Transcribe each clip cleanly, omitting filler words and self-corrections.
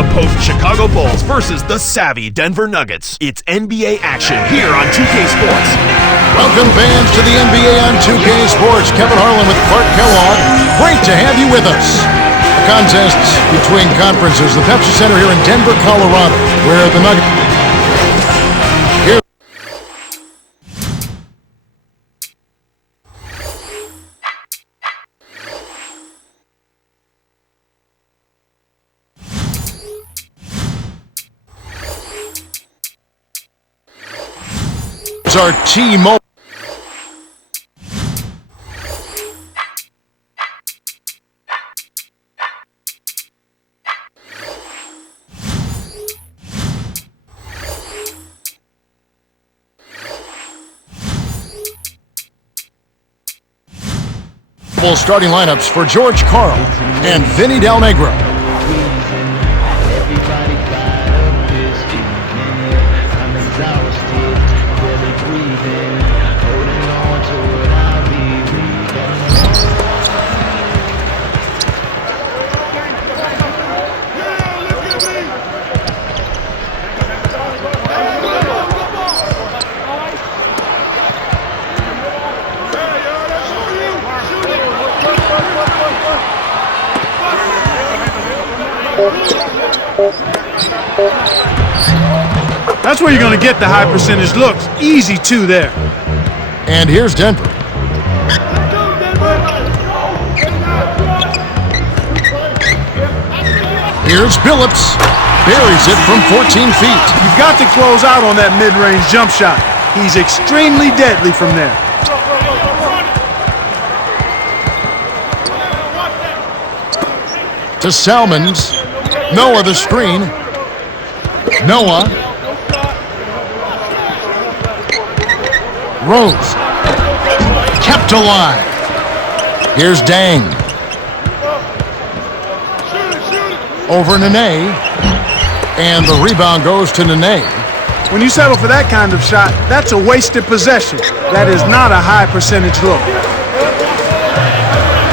The post-Chicago Bulls versus the savvy Denver Nuggets. It's NBA action here on 2K Sports. Welcome fans to the NBA on 2K Sports. Kevin Harlan with Clark Kellogg. Great to have you with us. The contests between conferences. The Pepsi Center here in Denver, Colorado, where the Nuggets... Our T-Mobile. Starting lineups for George Karl and Vinny Del Negro. That's where you're going to get the high percentage looks. Easy two there. And here's Denver. Here's Billups. Buries it from 14 feet. You've got to close out on that mid-range jump shot. He's extremely deadly from there. To Salmons. Noah the screen. Noah. Rose. Kept alive. Here's Dang. Over Nene. And the rebound goes to Nene. When you settle for that kind of shot, that's a wasted possession. That is not a high percentage look.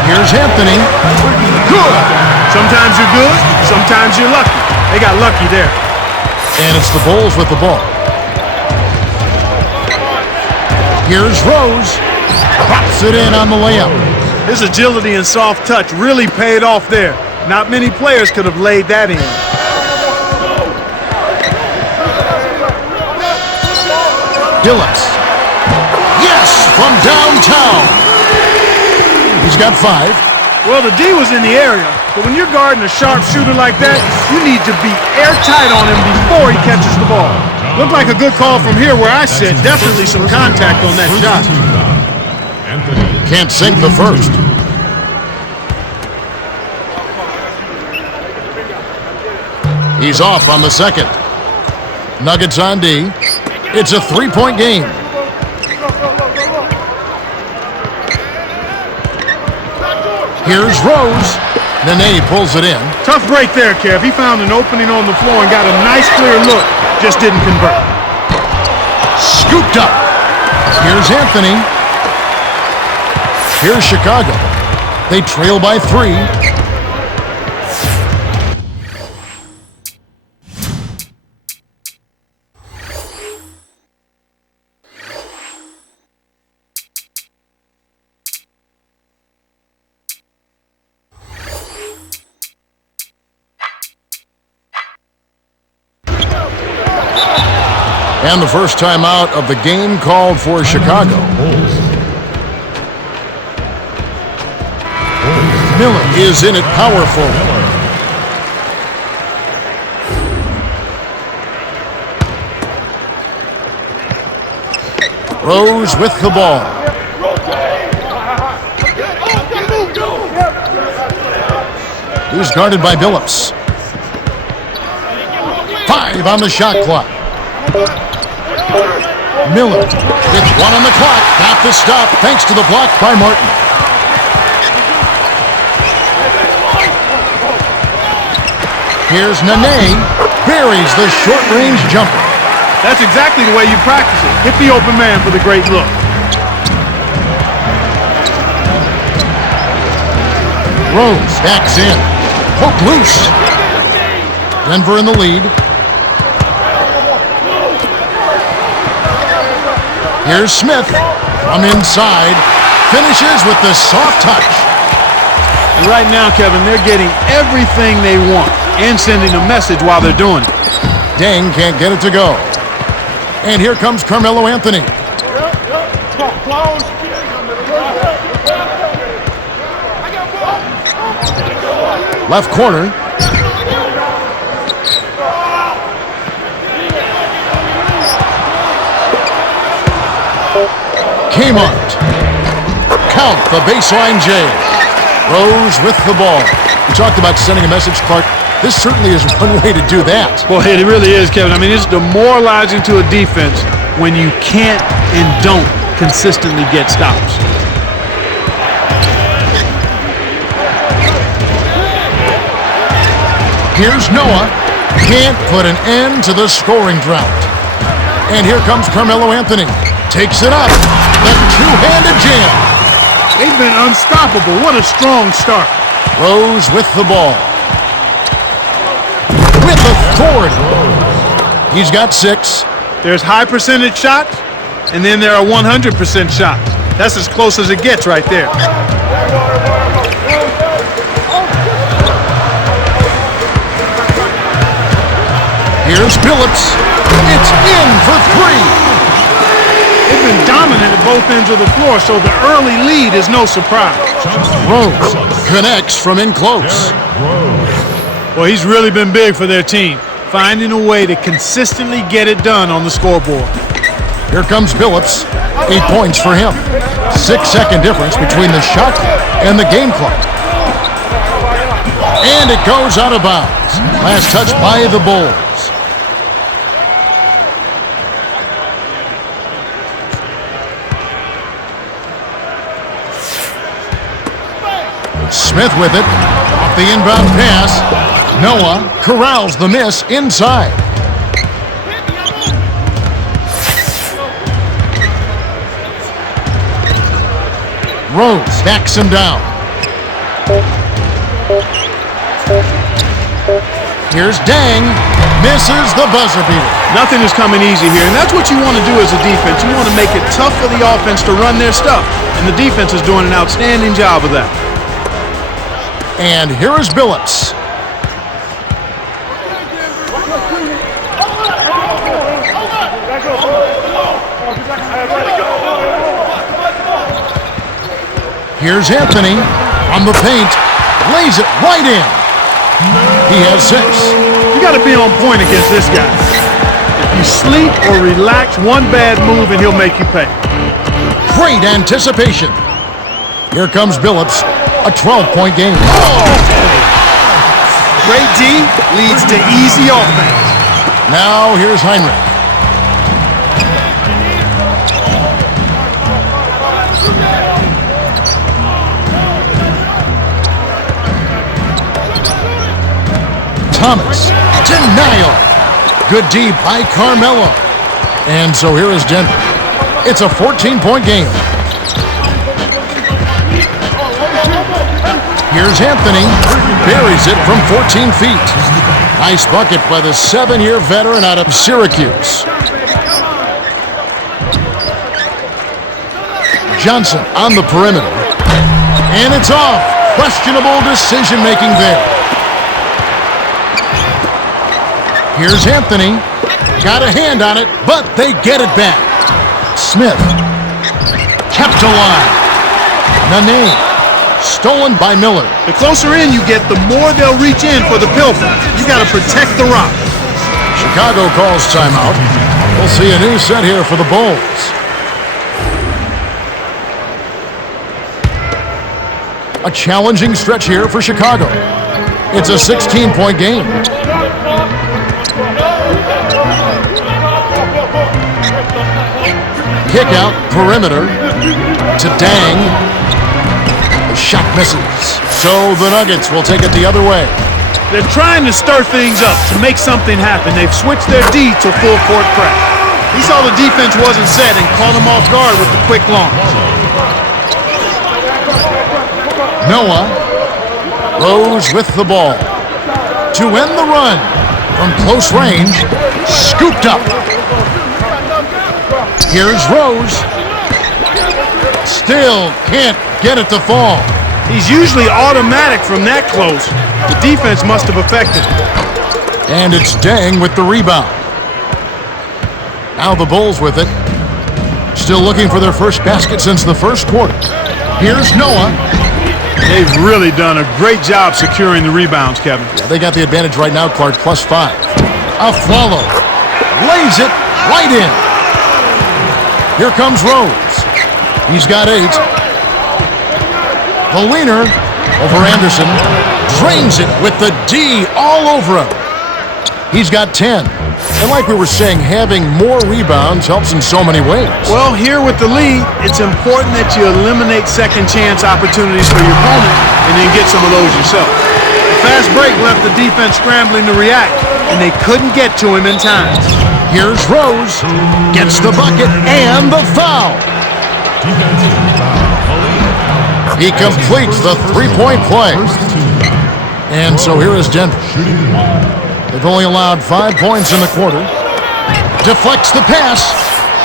Here's Anthony. Good. Sometimes you're good, sometimes you're lucky. They got lucky there. And it's the Bulls with the ball. Here's Rose. Pops it in on the layup. His agility and soft touch really paid off there. Not many players could have laid that in. Billups. Yes, from downtown. He's got 5. Well, the D was in the area, but when you're guarding a sharp shooter like that, you need to be airtight on him before he catches the ball. Looked like a good call from here where I sit. Definitely some contact on that shot. Can't sink the first. He's off on the second. Nuggets on D. It's a 3-point game. Here's Rose. Nene pulls it in. Tough break there, Kev. He found an opening on the floor and got a nice clear look. Just didn't convert. Scooped up. Here's Anthony. Here's Chicago. They trail by 3. And the first timeout of the game called for Chicago. Miller is in it powerful. Rose with the ball. He's guarded by Billups. 5 on the shot clock. Miller with 1 on the clock. Got the stop thanks to the block by Martin. Here's Nene. Buries the short-range jumper. That's exactly the way you practice it. Hit the open man for the great look. Rose backs in. Hook loose. Denver in the lead. Here's Smith from inside. Finishes with the soft touch. And right now, Kevin, they're getting everything they want and sending a message while they're doing it. Dang can't get it to go. And here comes Carmelo Anthony. Left corner. Kmart. Count the baseline J. Rose with the ball. We talked about sending a message, Clark. This certainly is one way to do that. Well, it really is, Kevin. I mean, it's demoralizing to a defense when you can't and don't consistently get stops. Here's Noah. Can't put an end to the scoring drought. And here comes Carmelo Anthony. Takes it up. The two-handed jam. They've been unstoppable. What a strong start. Rose with the ball. With authority. He's got 6. There's high percentage shots, and then there are 100% shots. That's as close as it gets right there. Here's Phillips. It's in for 3. They've been dominant at both ends of the floor, so the early lead is no surprise. Rose connects from in close. Well, he's really been big for their team, finding a way to consistently get it done on the scoreboard. Here comes Phillips. 8 points for him. 6-second difference between the shot and the game clock. And it goes out of bounds. Last touch by the Bulls. Smith with it. Off the inbound pass. Noah corrals the miss inside. Rose backs him down. Here's Dang. Misses the buzzer beater. Nothing is coming easy here, and that's what you want to do as a defense. You want to make it tough for the offense to run their stuff, and the defense is doing an outstanding job of that. And here is Billups. Here's Anthony on the paint. Lays it right in. He has 6. You got to be on point against this guy. If you sleep or relax, one bad move and he'll make you pay. Great anticipation. Here comes Billups. A 12-point game. Great D leads to easy offense. Now here's Heinrich. Thomas. Denial. Good D by Carmelo. And so here is Denver. It's a 14-point game. Here's Anthony. Buries it from 14 feet. Nice bucket by the 7-year veteran out of Syracuse. Johnson on the perimeter. And it's off. Questionable decision-making there. Here's Anthony. Got a hand on it, but they get it back. Smith. Kept alive. Nene. Stolen by Miller. The closer in you get, the more they'll reach in for the pilfer. You got to protect the rock. Chicago calls timeout. We'll see a new set here for the Bulls. A challenging stretch here for Chicago. It's a 16-point game. Kick out, perimeter, to Dang. Shot misses. So the Nuggets will take it the other way. They're trying to stir things up to make something happen. They've switched their D to full court press. He saw the defense wasn't set and caught him off guard with the quick launch. Noah. Rose with the ball. To end the run. From close range, scooped up. Here's Rose. Still can't get it to fall. He's usually automatic from that close. The defense must have affected him. And it's Dang with the rebound. Now the Bulls with it. Still looking for their first basket since the first quarter. Here's Noah. They've really done a great job securing the rebounds, Kevin. Yeah, they got the advantage right now, Clark, +5. Aflalo lays it right in. Here comes Rose. He's got 8. The leaner over Anderson. Drains it with the D all over him. He's got 10. And like we were saying, having more rebounds helps in so many ways. Well, here with the lead, it's important that you eliminate second chance opportunities for your opponent and then get some of those yourself. The fast break left the defense scrambling to react, and they couldn't get to him in time. Here's Rose. Gets the bucket and the foul. He completes the three-point play. And so here is Denver. They've only allowed 5 points in the quarter. Deflects the pass.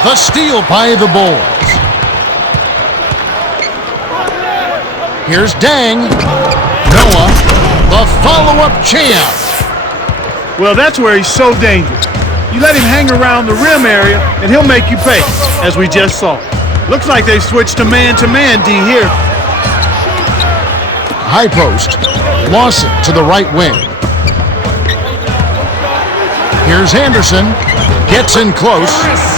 The steal by the Bulls. Here's Dang. Noah, the follow-up champ. Well, that's where he's so dangerous. You let him hang around the rim area, and he'll make you pay, as we just saw. Looks like they've switched to man-to-man D here. High post. Lawson to the right wing. Here's Anderson. Gets in close.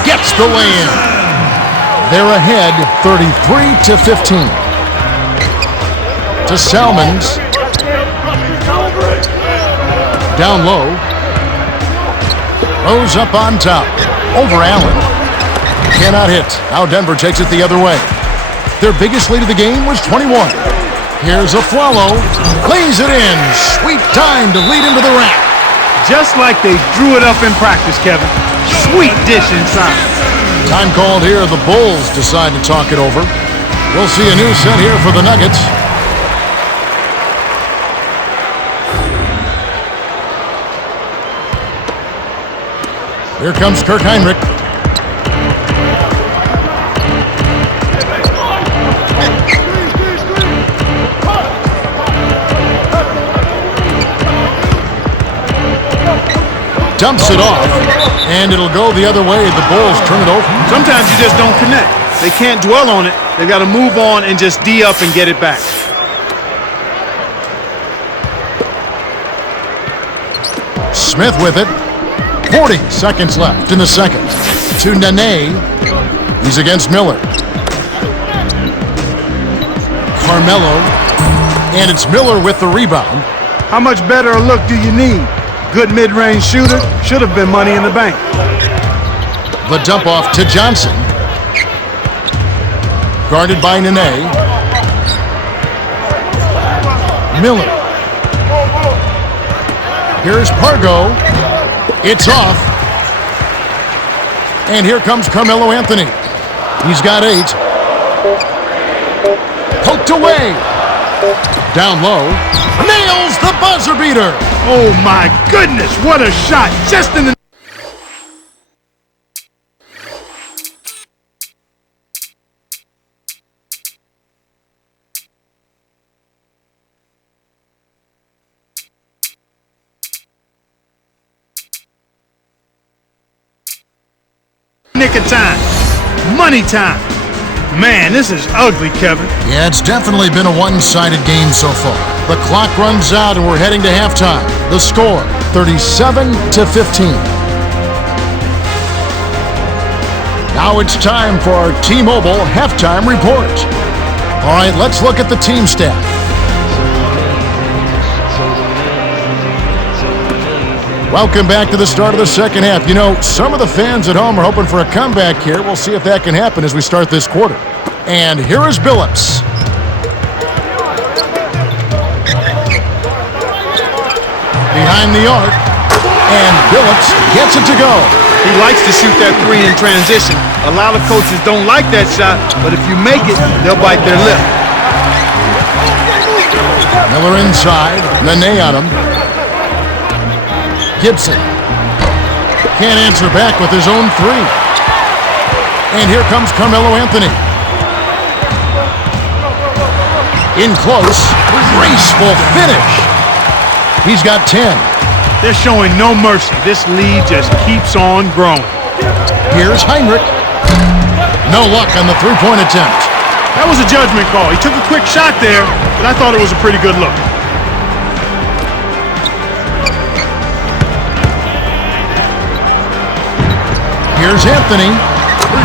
Gets the lay-in. They're ahead 33-15. To Salmons. Down low. Rose up on top. Over Allen. Cannot hit. Now Denver takes it the other way. Their biggest lead of the game was 21. Here's Aflalo. Lays it in. Sweet time to lead into the rack. Just like they drew it up in practice, Kevin. Sweet dish inside. Time called here. The Bulls decide to talk it over. We'll see a new set here for the Nuggets. Here comes Kirk Heinrich. Dumps it off, and it'll go the other way. The Bulls turn it over. Sometimes you just don't connect. They can't dwell on it. They've got to move on and just D up and get it back. Smith with it. 40 seconds left in the second. To Nene. He's against Miller. Carmelo. And it's Miller with the rebound. How much better a look do you need? Good mid-range shooter. Should have been money in the bank. The dump off to Johnson. Guarded by Nene. Miller. Here's Pargo. It's off. And here comes Carmelo Anthony. He's got 8. Poked away. Down low. Nails the buzzer beater. Oh my goodness, what a shot. Just in the nick of time. Money time. Man, this is ugly, Kevin. Yeah, it's definitely been a one-sided game so far. The clock runs out and we're heading to halftime. The score, 37-15. Now it's time for our T-Mobile halftime report. All right, let's look at the team stat. Welcome back to the start of the second half. You know, some of the fans at home are hoping for a comeback here. We'll see if that can happen as we start this quarter. And here is Billups. Behind the arc. And Billups gets it to go. He likes to shoot that 3 in transition. A lot of coaches don't like that shot, but if you make it, they'll bite their lip. Miller inside. Nene on him. Gibson. Can't answer back with his own three. And here comes Carmelo Anthony. In close, graceful finish. He's got 10. They're showing no mercy. This lead just keeps on growing. Here's Heinrich. No luck on the three-point attempt. That was a judgment call. He took a quick shot there, but I thought it was a pretty good look. Here's Anthony.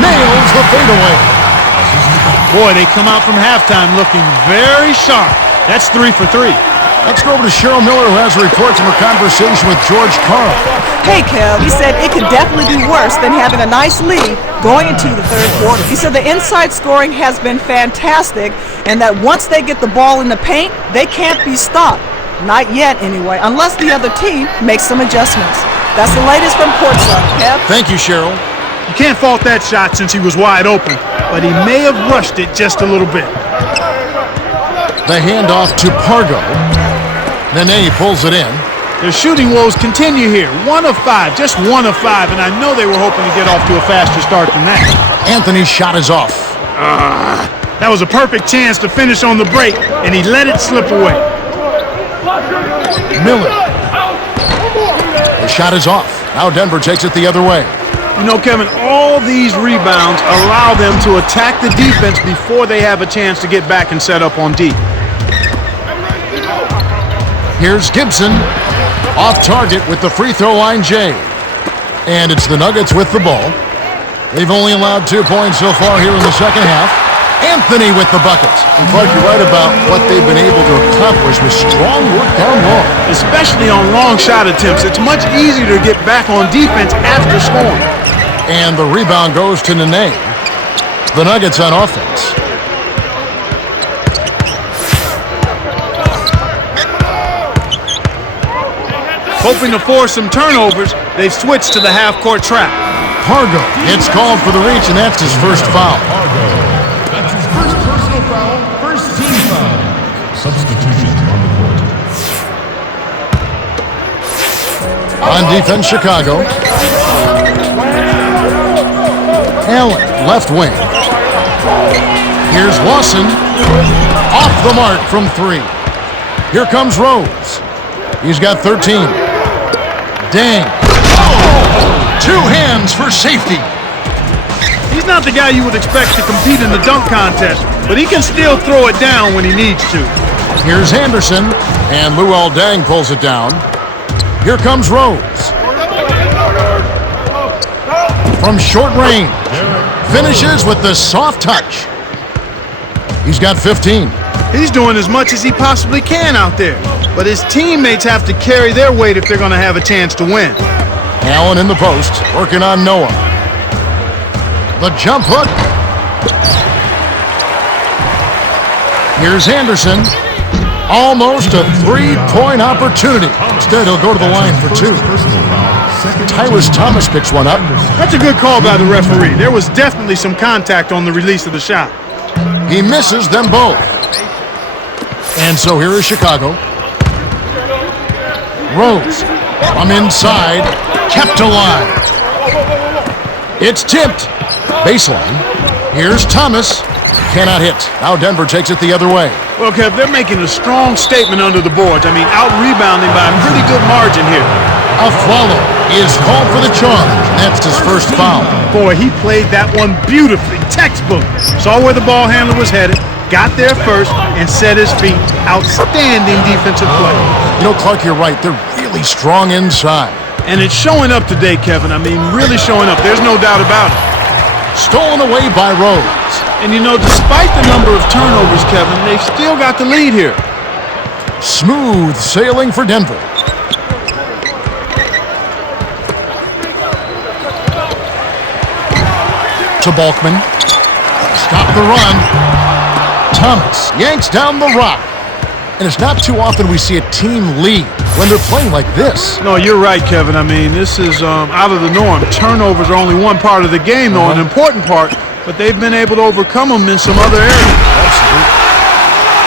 Nails the fadeaway. Boy, they come out from halftime looking very sharp. That's 3 for 3. Let's go over to Cheryl Miller, who has a report from her conversation with George Karl. Hey, Kev, he said it could definitely be worse than having a nice lead going into the third quarter. He said the inside scoring has been fantastic and that once they get the ball in the paint, they can't be stopped. Not yet, anyway, unless the other team makes some adjustments. That's the latest from courtside, Kev. Thank you, Cheryl. You can't fault that shot since he was wide open, but he may have rushed it just a little bit. The handoff to Pargo. Nene pulls it in. Their shooting woes continue here. 1 of 5, just 1 of 5, and I know they were hoping to get off to a faster start than that. Anthony's shot is off. That was a perfect chance to finish on the break, and he let it slip away. Miller. The shot is off. Now Denver takes it the other way. You know, Kevin, all these rebounds allow them to attack the defense before they have a chance to get back and set up on D. Here's Gibson. Off target with the free throw line, Jay. And it's the Nuggets with the ball. They've only allowed 2 points so far here in the second half. Anthony with the bucket. And Clark, you're right about what they've been able to accomplish with strong work down low. Especially on long shot attempts. It's much easier to get back on defense after scoring. And the rebound goes to Nene. The Nuggets on offense. Hoping to force some turnovers, they've switched to the half-court trap. Pargo gets called for the reach, and that's his first foul. That's his first personal foul, first team foul. Substitutions on the court. On defense, Chicago. Allen, left wing. Here's Lawson. Off the mark from 3. Here comes Rose. He's got 13. Dang. Oh! 2 hands for safety. He's not the guy you would expect to compete in the dunk contest, but he can still throw it down when he needs to. Here's Anderson, and Luol Deng pulls it down. Here comes Rose. From short range. Finishes with the soft touch. He's got 15. He's doing as much as he possibly can out there, but his teammates have to carry their weight if they're going to have a chance to win. Allen in the post, working on Noah. The jump hook. Here's Anderson. Almost a 3-point opportunity. Instead, he'll go to the line for 2. Tyrus Thomas picks one up. That's a good call by the referee. There was definitely some contact on the release of the shot. He misses them both. And so here is Chicago. Rose from inside, kept alive. It's tipped. Baseline. Here's Thomas. Cannot hit. Now Denver takes it the other way. Well, Kev, they're making a strong statement under the boards. I mean, out-rebounding by a pretty good margin here. Aflalo is called for the charge. That's his first foul. Boy, he played that one beautifully. Textbook. Saw where the ball handler was headed, got there first, and set his feet. Outstanding defensive play. You know, Clark, you're right. They're really strong inside. And it's showing up today, Kevin. I mean, really showing up. There's no doubt about it. Stolen away by Rose. And you know, despite the number of turnovers, Kevin, they've still got the lead here. Smooth sailing for Denver. To Balkman. Stop the run. Thomas yanks down the rock. And it's not too often we see a team lead when they're playing like this. No, you're right, Kevin. I mean, this is out of the norm. Turnovers are only one part of the game, though, an important part, but they've been able to overcome them in some other areas.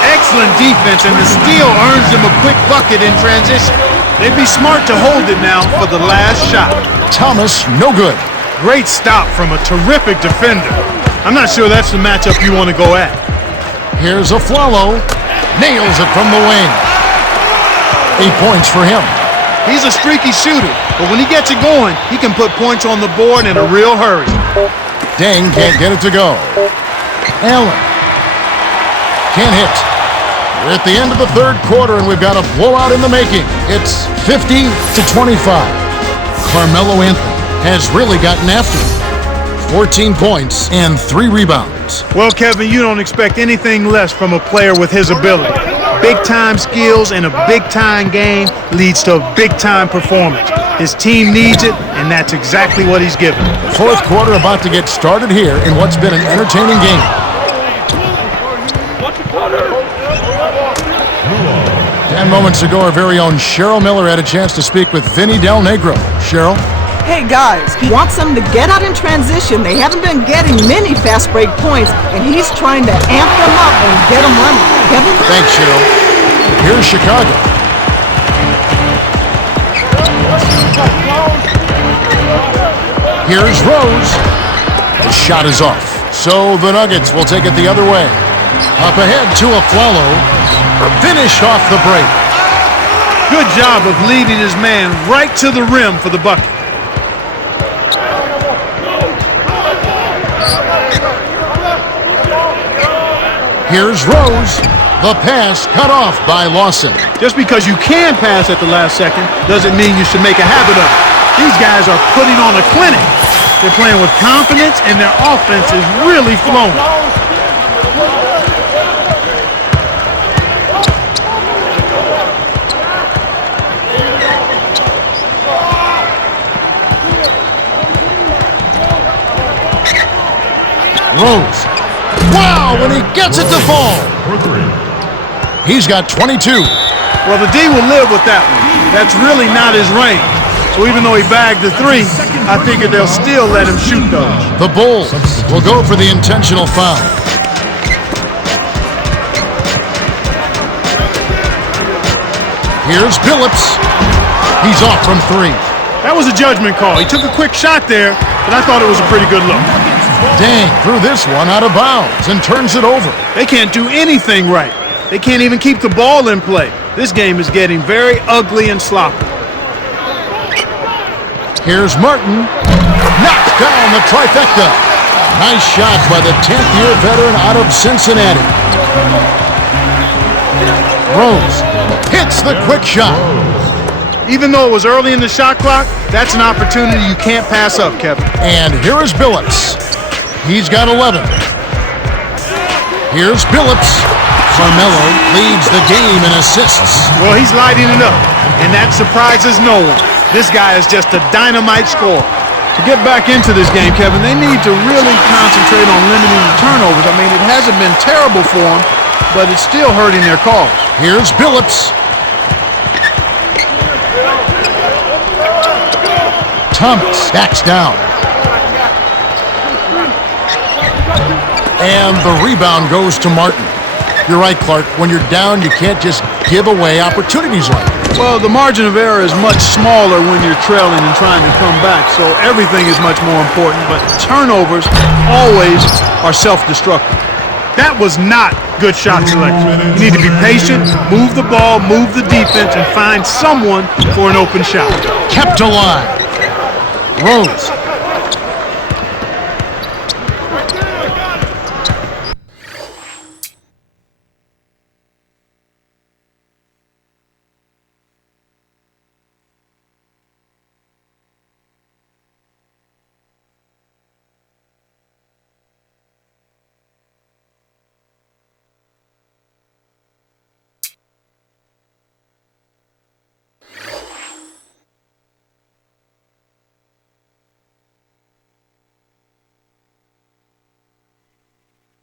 Excellent defense, and the steal earns them a quick bucket in transition. They'd be smart to hold it now for the last shot. Thomas, no good. Great stop from a terrific defender. I'm not sure that's the matchup you want to go at. Here's a Flalo. Nails it from the wing. 8 points for him. He's a streaky shooter, but when he gets it going, he can put points on the board in a real hurry. Dang can't get it to go. Allen. Can't hit. We're at the end of the third quarter, and we've got a blowout in the making. It's 50-25. Carmelo Anthony has really gotten after it. 14 points and 3 rebounds. Well, Kevin, you don't expect anything less from a player with his ability. Big-time skills in a big-time game leads to a big-time performance. His team needs it, and that's exactly what he's given. Fourth quarter about to get started here in what's been an entertaining game. 10 moments ago, our very own Cheryl Miller had a chance to speak with Vinny Del Negro. Cheryl? Hey guys, he wants them to get out in transition. They haven't been getting many fast break points, and he's trying to amp them up and get them running. Kevin? Thanks, Cheryl. Here's Chicago. Here's Rose. The shot is off. So the Nuggets will take it the other way. Up ahead to a Flalo. Finish off the break. Good job of leading his man right to the rim for the bucket. Here's Rose. The pass cut off by Lawson. Just because you can pass at the last second doesn't mean you should make a habit of it. These guys are putting on a clinic. They're playing with confidence, and their offense is really flowing. Rose. Wow, when he gets it to fall. For 3. He's got 22. Well, the D will live with that one. That's really not his range. So even though he bagged the 3, I figure they'll still let him shoot those. The Bulls will go for the intentional foul. Here's Billups. He's off from 3. That was a judgment call. He took a quick shot there, but I thought it was a pretty good look. Dang, threw this one out of bounds and turns it over. They can't do anything right. They can't even keep the ball in play. This game is getting very ugly and sloppy. Here's Martin. Knocks down the trifecta. Nice shot by the 10th-year veteran out of Cincinnati. Rose hits the quick shot. Even though it was early in the shot clock, that's an opportunity you can't pass up, Kevin. And here is Billups. He's got 11. Here's Billups. Carmelo leads the game in assists. Well, he's lighting it up, and that surprises no one. This guy is just a dynamite scorer. To get back into this game, Kevin, they need to really concentrate on limiting the turnovers. I mean, it hasn't been terrible for them, but it's still hurting their cause. Here's Billups. Thomas backs down. And the rebound goes to Martin. You're right, Clark. When you're down, you can't just give away opportunities like that. Well, the margin of error is much smaller when you're trailing and trying to come back, so everything is much more important, but turnovers always are self-destructive. That was not good shot selection. You need to be patient, move the ball, move the defense, and find someone for an open shot. Kept alive. Rose